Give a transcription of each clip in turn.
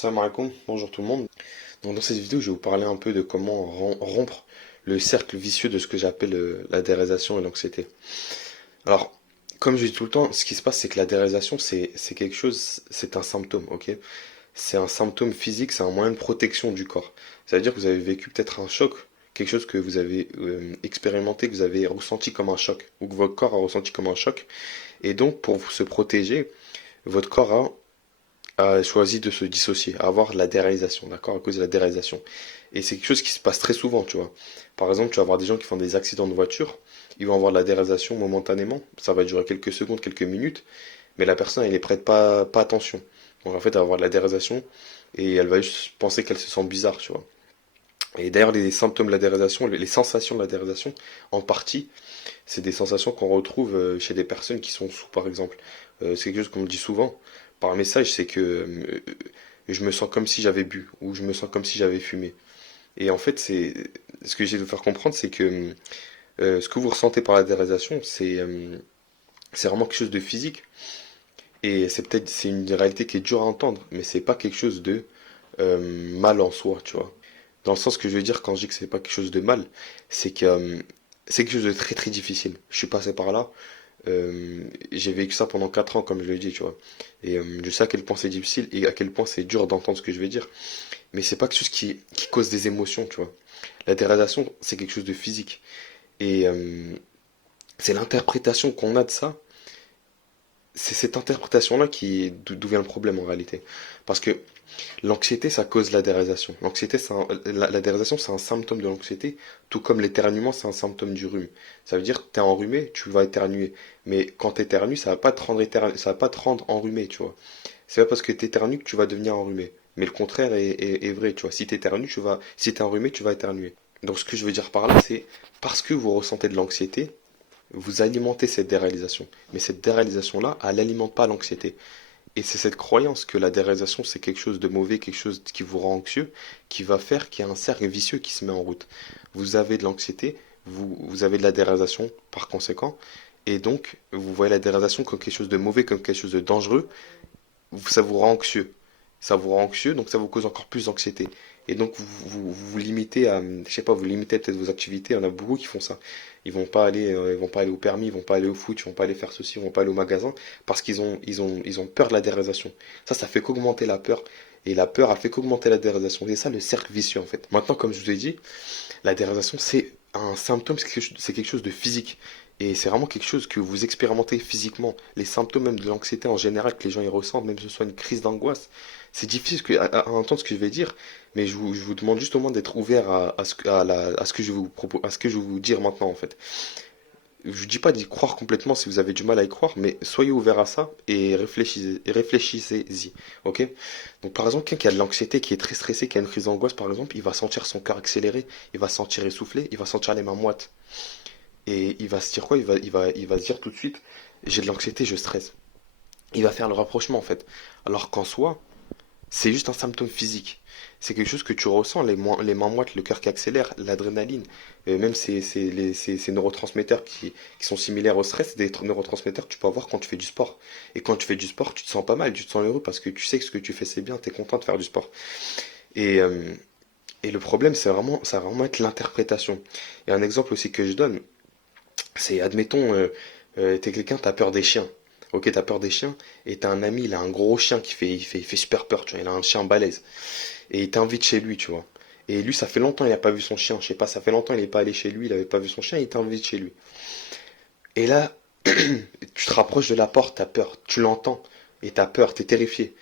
Salam alaikum, bonjour tout le monde. Donc dans cette vidéo, je vais vous parler un peu de comment rompre le cercle vicieux de ce que j'appelle la déréalisation et l'anxiété. Alors, comme je dis tout le temps, ce qui se passe, c'est que la déréalisation, c'est quelque chose, c'est un symptôme, ok? C'est un symptôme physique, c'est un moyen de protection du corps. Ça veut dire que vous avez vécu peut-être un choc, quelque chose que vous avez expérimenté, que vous avez ressenti comme un choc, ou que votre corps a ressenti comme un choc. Et donc, pour se protéger, votre corps a choisi de se dissocier, à avoir la déréalisation, d'accord, à cause de la déréalisation. Et c'est quelque chose qui se passe très souvent, tu vois. Par exemple, tu vas avoir des gens qui font des accidents de voiture, ils vont avoir de la déréalisation momentanément, ça va durer quelques secondes, quelques minutes, mais la personne, elle ne prête pas attention. Donc en fait, elle va avoir de la déréalisation et elle va juste penser qu'elle se sent bizarre, tu vois. Et d'ailleurs, les symptômes de la déréalisation, les sensations de la déréalisation, en partie, c'est des sensations qu'on retrouve chez des personnes qui sont sous, par exemple. C'est quelque chose qu'on me dit souvent par message, c'est que je me sens comme si j'avais bu, ou je me sens comme si j'avais fumé. Et en fait, c'est ce que j'essaie de vous faire comprendre, c'est que ce que vous ressentez par la déréalisation, c'est vraiment quelque chose de physique. Et c'est une réalité qui est dure à entendre, mais c'est pas quelque chose de mal en soi, tu vois. Dans le sens que je veux dire quand je dis que c'est pas quelque chose de mal, c'est que c'est quelque chose de très très difficile. Je suis passé par là, j'ai vécu ça pendant 4 ans, comme je l'ai dit, tu vois. Et je sais à quel point c'est difficile et à quel point c'est dur d'entendre ce que je vais dire. Mais c'est pas quelque chose qui cause des émotions, tu vois. La dégradation, c'est quelque chose de physique. Et c'est l'interprétation qu'on a de ça, c'est cette interprétation-là d'où vient le problème en réalité. Parce que l'anxiété, ça cause la déréalisation. L'anxiété, la déréalisation, c'est un symptôme de l'anxiété, tout comme l'éternuement, c'est un symptôme du rhume. Ça veut dire que t'es enrhumé, tu vas éternuer. Mais quand t'éternues, ça va pas te rendre enrhumé, tu vois. C'est pas parce que t'éternues que tu vas devenir enrhumé. Mais le contraire est vrai, tu vois. Si t'éternues, si t'es enrhumé, tu vas éternuer. Donc ce que je veux dire par là, c'est parce que vous ressentez de l'anxiété, vous alimentez cette déréalisation. Mais cette déréalisation-là, elle n'alimente pas l'anxiété. Et c'est cette croyance que la déréalisation, c'est quelque chose de mauvais, quelque chose qui vous rend anxieux, qui va faire qu'il y a un cercle vicieux qui se met en route. Vous avez de l'anxiété, vous avez de la déréalisation par conséquent, et donc vous voyez la déréalisation comme quelque chose de mauvais, comme quelque chose de dangereux, ça vous rend anxieux. Ça vous rend anxieux, donc ça vous cause encore plus d'anxiété. Et donc vous limitez à, je sais pas, vous limitez peut-être vos activités. Il y en a beaucoup qui font ça. Ils vont pas aller au permis, ils vont pas aller au foot, ils vont pas aller faire ceci, ils vont pas aller au magasin parce ils ont peur de la déréalisation. Ça fait qu'augmenter la peur. Et la peur a fait qu'augmenter la déréalisation. C'est ça le cercle vicieux en fait. Maintenant, comme je vous ai dit, la déréalisation, c'est un symptôme, c'est quelque chose de physique. Et c'est vraiment quelque chose que vous expérimentez physiquement. Les symptômes même de l'anxiété en général que les gens y ressentent, même si ce soit une crise d'angoisse, c'est difficile à entendre ce que je vais dire, mais je vous demande juste au moins d'être ouvert à ce que je vous propose, à ce que je vais vous dire maintenant en fait. Je vous dis pas d'y croire complètement si vous avez du mal à y croire, mais soyez ouvert à ça et réfléchissez-y, ok? Donc par exemple, quelqu'un qui a de l'anxiété, qui est très stressé, qui a une crise d'angoisse par exemple, il va sentir son cœur accéléré, il va se sentir essoufflé, il va sentir les mains moites. Et il va se dire quoi? Il va se dire tout de suite, j'ai de l'anxiété, je stresse. Il va faire le rapprochement en fait. Alors qu'en soi, c'est juste un symptôme physique. C'est quelque chose que tu ressens, les mains moites, le cœur qui accélère, l'adrénaline, même ces neurotransmetteurs qui sont similaires au stress, c'est des neurotransmetteurs que tu peux avoir quand tu fais du sport. Et quand tu fais du sport, tu te sens pas mal, tu te sens heureux parce que tu sais que ce que tu fais c'est bien, tu es content de faire du sport. Et, euh, et le problème, ça va vraiment être l'interprétation. Et un exemple aussi que je donne, c'est, admettons, t'es quelqu'un, t'as peur des chiens. Ok, t'as peur des chiens, et t'as un ami, il a un gros chien il fait super peur, tu vois, il a un chien balèze. Et il t'invite chez lui, tu vois. Et lui, ça fait longtemps, il n'a pas vu son chien, je sais pas, ça fait longtemps, il n'est pas allé chez lui, il avait pas vu son chien, il t'invite chez lui. Et là, tu te rapproches de la porte, t'as peur, tu l'entends, et t'as peur, t'es terrifié.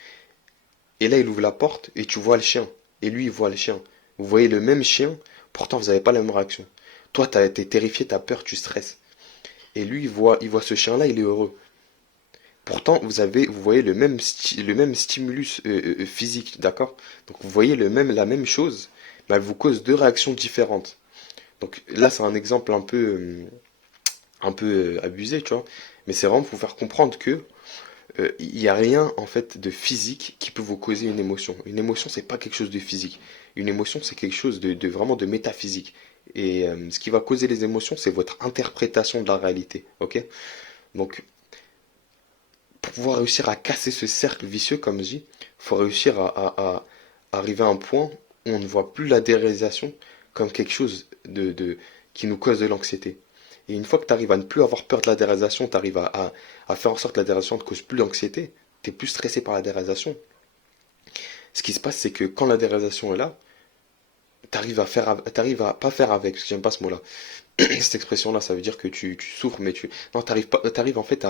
Et là, il ouvre la porte, et tu vois le chien. Et lui, il voit le chien. Vous voyez le même chien, pourtant vous n'avez pas la même réaction. Toi, t'es terrifié, t'as peur, tu stresses. Et lui, il voit ce chien-là, il est heureux. Pourtant, vous voyez le même stimulus physique, d'accord? Donc vous voyez la même chose, mais elle vous cause deux réactions différentes. Donc là, c'est un exemple un peu abusé, tu vois. Mais c'est vraiment pour vous faire comprendre que il n'y a rien en fait de physique qui peut vous causer une émotion. Une émotion, c'est pas quelque chose de physique. Une émotion, c'est quelque chose de vraiment de métaphysique. Et ce qui va causer les émotions, c'est votre interprétation de la réalité, ok? Donc pour pouvoir réussir à casser ce cercle vicieux, comme je dis, faut réussir à arriver à un point où on ne voit plus la déréalisation comme quelque chose qui nous cause de l'anxiété. Et une fois que tu arrives à ne plus avoir peur de la déréalisation, tu arrives à faire en sorte que la déréalisation ne te cause plus d'anxiété, tu es plus stressé par la déréalisation. Ce qui se passe, c'est que quand la déréalisation est là, t'arrives à pas faire avec, parce que j'aime pas ce mot-là. Cette expression-là, ça veut dire que tu souffres, mais non, t'arrives en fait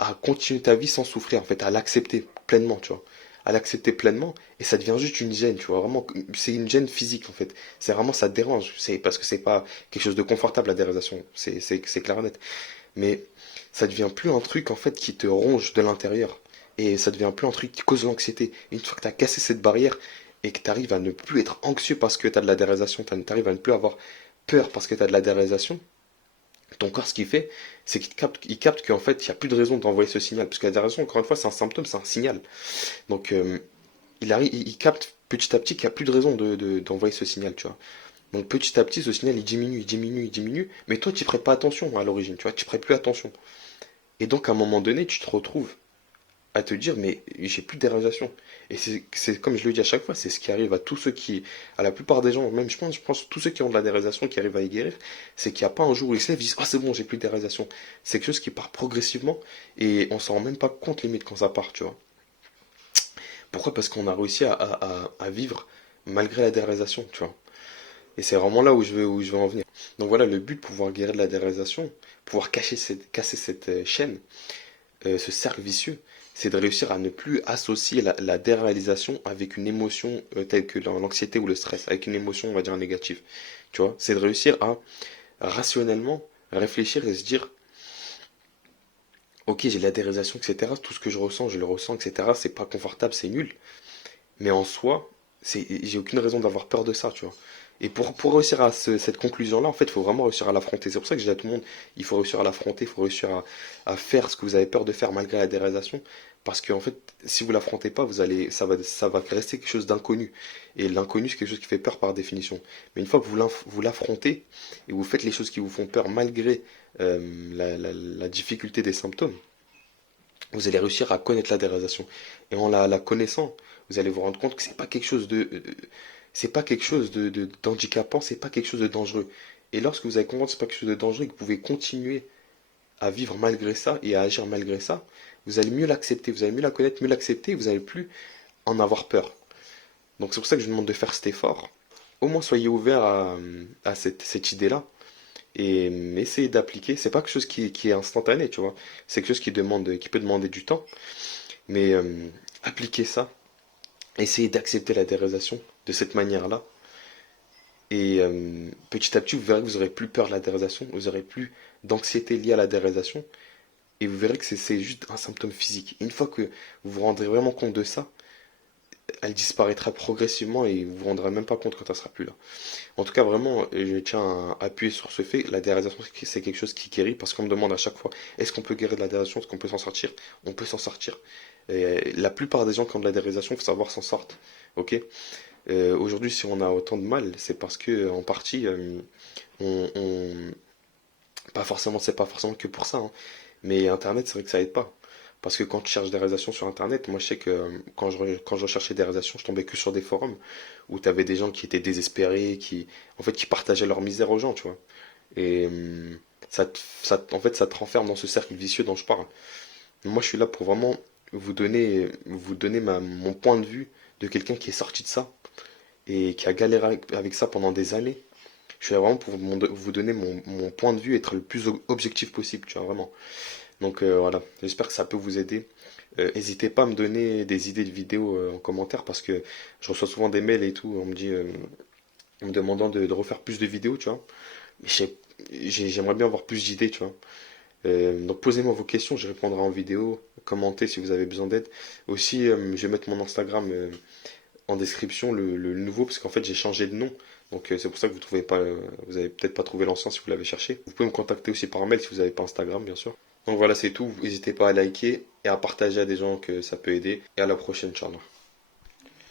à continuer ta vie sans souffrir, en fait, à l'accepter pleinement, tu vois. À l'accepter pleinement, et ça devient juste une gêne, tu vois. Vraiment, c'est une gêne physique, en fait. C'est vraiment, ça te dérange. C'est parce que c'est pas quelque chose de confortable, la déréalisation. C'est clair et net. Mais ça devient plus un truc, en fait, qui te ronge de l'intérieur. Et ça devient plus un truc qui cause l'anxiété. Une fois que tu as cassé cette barrière et que tu arrives à ne plus être anxieux parce que tu as de la déréalisation, tu arrives à ne plus avoir peur parce que tu as de la déréalisation, ton corps, ce qu'il fait, c'est qu'il capte qu'en fait, il n'y a plus de raison d'envoyer ce signal. Parce que la déréalisation, encore une fois, c'est un symptôme, c'est un signal. Donc, il capte petit à petit qu'il n'y a plus de raison d'envoyer ce signal, tu vois. Donc, petit à petit, ce signal, il diminue, il diminue, il diminue. Mais toi, tu ne prêtes pas attention à l'origine, tu vois, tu ne prêtes plus attention. Et donc, à un moment donné, tu te retrouves à te dire, mais j'ai plus de déréalisation. Et c'est comme je le dis à chaque fois, c'est ce qui arrive à tous ceux qui, à la plupart des gens, même je pense tous ceux qui ont de la déréalisation, qui arrivent à y guérir, c'est qu'il n'y a pas un jour où ils se lèvent, ils disent, ah c'est bon, j'ai plus de déréalisation. C'est quelque chose qui part progressivement et on s'en rend même pas compte limite quand ça part, tu vois. Pourquoi? Parce qu'on a réussi à vivre malgré la déréalisation, tu vois. Et c'est vraiment là où je veux en venir. Donc voilà, le but de pouvoir guérir de la déréalisation, pouvoir casser cette chaîne, ce cercle vicieux, c'est de réussir à ne plus associer la déréalisation avec une émotion telle que l'anxiété ou le stress, avec une émotion, on va dire, négative. Tu vois, c'est de réussir à rationnellement réfléchir et se dire, ok, j'ai de la déréalisation, etc. Tout ce que je le ressens, etc. C'est pas confortable, c'est nul. Mais en soi, j'ai aucune raison d'avoir peur de ça, tu vois. Et pour réussir à cette conclusion-là, en fait, il faut vraiment réussir à l'affronter. C'est pour ça que je dis à tout le monde, il faut réussir à l'affronter, il faut réussir à faire ce que vous avez peur de faire malgré la déréalisation. Parce que, en fait, si vous l'affrontez pas, ça va rester quelque chose d'inconnu. Et l'inconnu, c'est quelque chose qui fait peur par définition. Mais une fois que vous l'affrontez et vous faites les choses qui vous font peur malgré la difficulté des symptômes, vous allez réussir à connaître la déréalisation. Et en la connaissant, vous allez vous rendre compte que c'est pas quelque chose d'handicapant, c'est pas quelque chose de dangereux. Et lorsque vous avez compris que c'est pas quelque chose de dangereux et que vous pouvez continuer à vivre malgré ça et à agir malgré ça, vous allez mieux l'accepter, vous allez mieux la connaître, mieux l'accepter, et vous allez plus en avoir peur. Donc c'est pour ça que je vous demande de faire cet effort. Au moins soyez ouverts à cette idée-là et essayez d'appliquer. C'est pas quelque chose qui est instantané, tu vois. C'est quelque chose qui peut demander du temps, mais appliquez ça. Essayez d'accepter la déréalisation de cette manière-là. Et petit à petit, vous verrez que vous aurez plus peur de la déréalisation, vous aurez plus d'anxiété liée à la déréalisation, et vous verrez que c'est juste un symptôme physique. Une fois que vous vous rendrez vraiment compte de ça, elle disparaîtra progressivement et vous vous rendrez même pas compte quand elle sera plus là. En tout cas, vraiment, je tiens à appuyer sur ce fait. La déréalisation, c'est quelque chose qui guérit parce qu'on me demande à chaque fois, est-ce qu'on peut guérir de la déréalisation, est-ce qu'on peut s'en sortir? On peut s'en sortir. Et la plupart des gens qui ont de la déréalisation, il faut savoir s'en sortent. Ok? Aujourd'hui, si on a autant de mal, c'est parce que en partie, on- pas forcément, c'est pas forcément que pour ça, hein. Mais Internet, c'est vrai que ça aide pas. Parce que quand tu cherches des réalisations sur Internet, moi je sais que quand je recherchais des réalisations, je tombais que sur des forums où tu avais des gens qui étaient désespérés, qui partageaient leur misère aux gens, tu vois. Et en fait, ça te renferme dans ce cercle vicieux dont je parle. Moi, je suis là pour vraiment vous donner mon point de vue de quelqu'un qui est sorti de ça et qui a galéré avec ça pendant des années. Je suis là vraiment pour vous donner mon point de vue, être le plus objectif possible, tu vois, vraiment. Donc voilà, j'espère que ça peut vous aider. N'hésitez pas à me donner des idées de vidéos en commentaire parce que je reçois souvent des mails et tout, en me demandant de refaire plus de vidéos, tu vois. Mais j'aimerais bien avoir plus d'idées, tu vois. Donc posez-moi vos questions, je répondrai en vidéo. Commentez si vous avez besoin d'aide. Aussi, je vais mettre mon Instagram en description, le nouveau, parce qu'en fait j'ai changé de nom. Donc c'est pour ça que vous avez peut-être pas trouvé l'ancien si vous l'avez cherché. Vous pouvez me contacter aussi par mail si vous n'avez pas Instagram, bien sûr. Donc voilà, c'est tout. N'hésitez pas à liker et à partager à des gens que ça peut aider. Et à la prochaine, Inch'Allah.